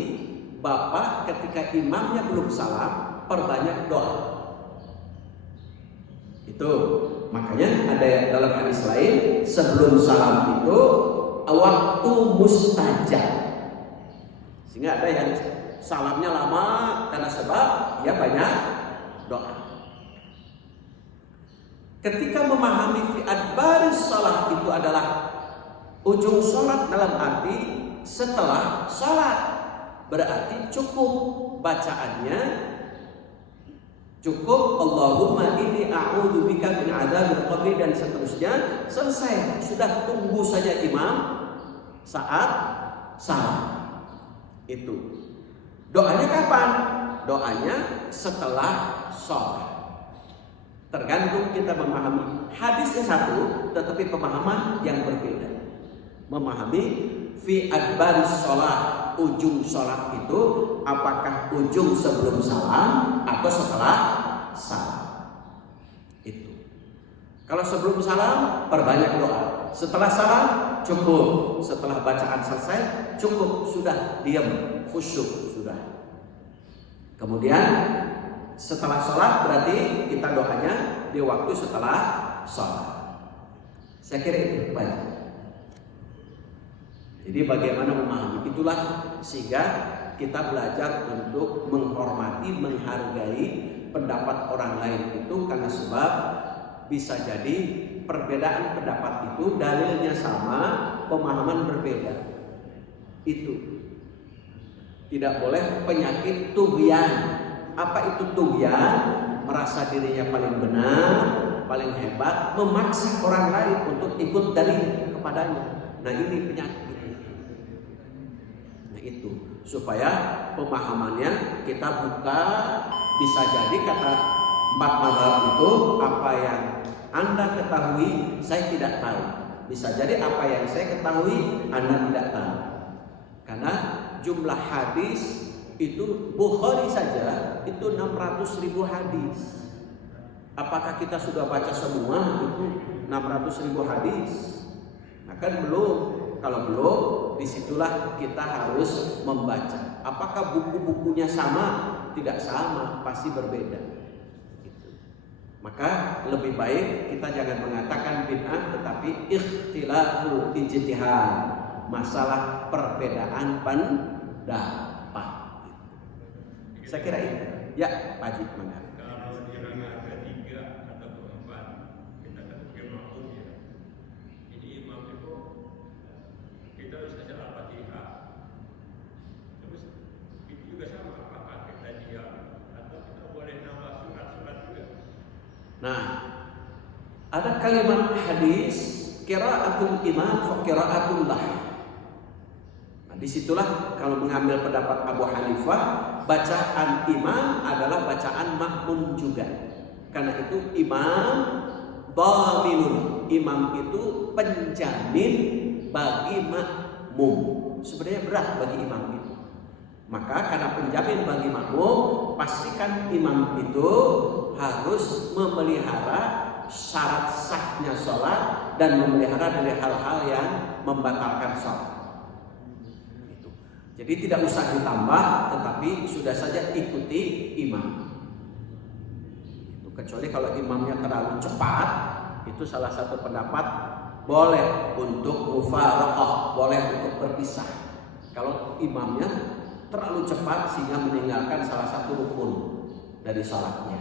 bapak ketika imamnya belum salam perbanyak doa. Itu makanya ada dalam hadis lain sebelum salam itu waktu mustajab. Sehingga ada yang salamnya lama karena sebab ya banyak doa. Ketika memahami fi adbaris salat itu adalah ujung salat dalam arti setelah salat, berarti cukup bacaannya cukup Allahumma inni a'udzubika min adzabil qabri dan seterusnya, selesai. Sudah tunggu saja imam saat salam. Itu. Doanya kapan? Doanya setelah sholat. Tergantung kita memahami. Hadisnya satu, tetapi pemahaman yang berbeda. Memahami fi adbaris sholat, ujung sholat itu apakah ujung sebelum salam atau setelah salam. Itu. Kalau sebelum salam perbanyak doa. Setelah salam cukup. Setelah bacaan selesai cukup, sudah diam, khusyuk sudah. Kemudian setelah sholat berarti kita doanya di waktu setelah sholat. Saya kira itu banyak. Jadi bagaimana memahami itulah sehingga kita belajar untuk menghormati, menghargai pendapat orang lain itu, karena sebab bisa jadi perbedaan pendapat itu dalilnya sama, pemahaman berbeda. Itu tidak boleh penyakit tughyan. Apa itu tughyan? Merasa dirinya paling benar, paling hebat, memaksa orang lain untuk ikut dalil kepadanya. Nah ini penyakit. Nah itu supaya pemahamannya kita buka. Bisa jadi kata 4 mazhab itu apa yang Anda ketahui saya tidak tahu. Bisa jadi apa yang saya ketahui Anda tidak tahu. Karena jumlah hadis itu Bukhari saja itu 600.000 hadis. Apakah kita sudah baca semua itu 600.000 hadis? Nah kan belum. Kalau belum, disitulah kita harus membaca. Apakah buku-bukunya sama? Tidak sama, pasti berbeda. Gitu. Maka lebih baik kita jangan mengatakan bid'ah, tetapi ikhtilaful ijtihad, masalah perbedaan pendapat. Saya kira itu. Ya, Pak Haji, mangga. Kalau kira-kira ketiga atau keempat, kita kan pakai makmum ya. Jadi imam itu kita harus baca Al-Fatihah. Terus itu juga sama, apakah kita diam atau kita boleh nambah surat-surat juga? Nah, ada kalimat hadis qiraatul imam fa qiraatul lah. Nah, disitulah kalau mengambil pendapat Abu Hanifah, bacaan imam adalah bacaan makmum juga. Karena itu imam dhaminun, imam itu penjamin bagi makmum. Sebenarnya berat bagi imam itu. Maka karena penjamin bagi makmum, pastikan imam itu harus memelihara syarat sahnya sholat dan memelihara dari hal-hal yang membatalkan sholat. Itu. Jadi tidak usah ditambah, tetapi sudah saja ikuti imam. Itu. Kecuali kalau imamnya terlalu cepat, itu salah satu pendapat boleh untuk mufaraqah, boleh untuk berpisah. Kalau imamnya terlalu cepat sehingga meninggalkan salah satu rukun dari sholatnya.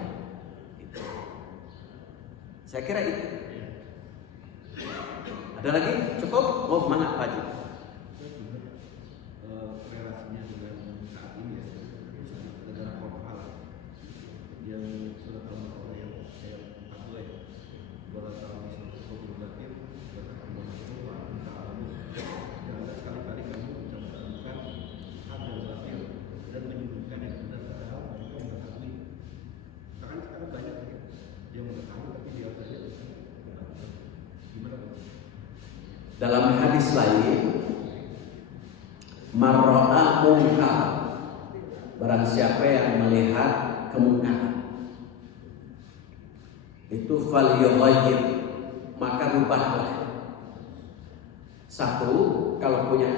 Itu. Saya kira itu. Ada lagi? Cukup? Oh, mana Pak Haji? Relasinya dengan saat ini ya, negara kopal yang sudah tahu yang saya fatwa ya, berasal dari suatu berarti berkembang semua dan sekali-kali kamu mencatatkan ada batil dan menyebutkan yang benar padahal mereka mengetahui. Sekarang banyak yang mengetahui tapi dia saja gimana? Dalam hadis lain, marra'a munkar, barang siapa yang melihat kemungkaran, itu falyughayyir, maka rubahlah. Satu, kalau punya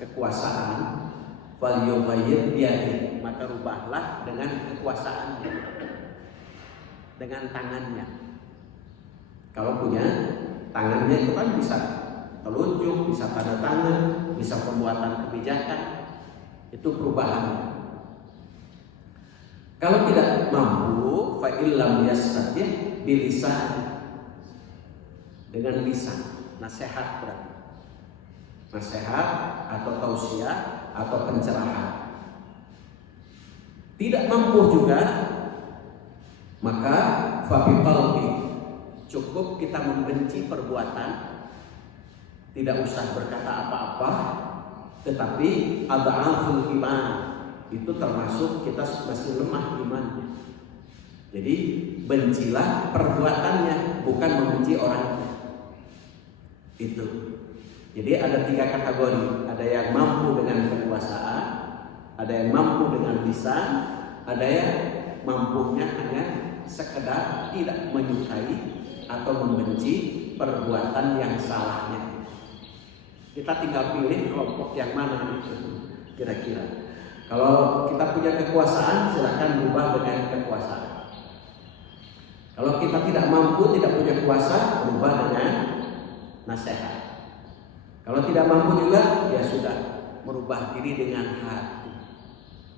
kekuasaan, falyughayyir biyadihi, maka rubahlah dengan kekuasaannya, dengan tangannya. Kalau punya tangannya itu kan bisa telunjuk, bisa tanda tangan, bisa pembuatan kebijakan, itu perubahan. Kalau tidak mampu, fa illam yastati' bilisan, dengan lisan, nasihat berarti. Nasihat atau tausiah atau pencerahan. Tidak mampu juga, maka fa bi qalbi, cukup kita membenci perbuatan, tidak usah berkata apa-apa, tetapi adhaful iman, itu termasuk kita masih lemah imannya. Jadi bencilah perbuatannya, bukan membenci orangnya. Itu. Jadi ada 3 kategori, ada yang mampu dengan kekuasaan, ada yang mampu dengan lisan, ada yang mampunya hanya sekedar tidak menyukai atau membenci perbuatan yang salahnya. Kita tinggal pilih kelompok yang mana itu kira-kira. Kalau kita punya kekuasaan, silakan berubah dengan kekuasaan. Kalau kita tidak mampu, tidak punya kuasa, berubah dengan nasihat. Kalau tidak mampu juga, ya sudah, merubah diri dengan hati.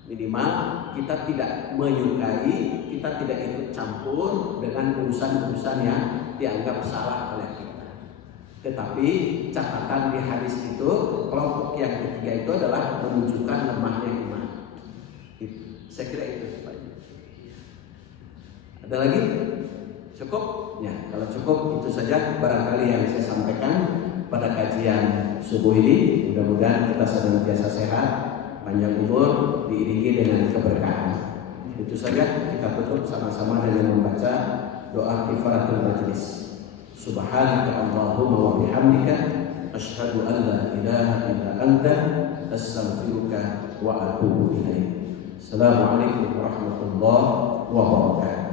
Minimal kita tidak menyukai, kita tidak ikut campur dengan urusan-urusan yang dianggap salah oleh kita. Tetapi catatan di hadis itu, kelompok yang ketiga itu adalah menunjukkan lemahnya iman. Saya kira itu. Ada lagi? Cukup? Ya, kalau cukup itu saja barangkali yang saya sampaikan pada kajian subuh ini. Mudah-mudahan kita senantiasa sehat, panjang umur, diiringi dengan keberkahan. Itu saja, kita tutup sama-sama dengan membaca doa kifaratul majlis. Subhanaka Allahumma wa bihamdika asyhadu an la ilaha illa anta astaghfiruka wa atubu ilaik. Assalamualaikum warahmatullahi wabarakatuh.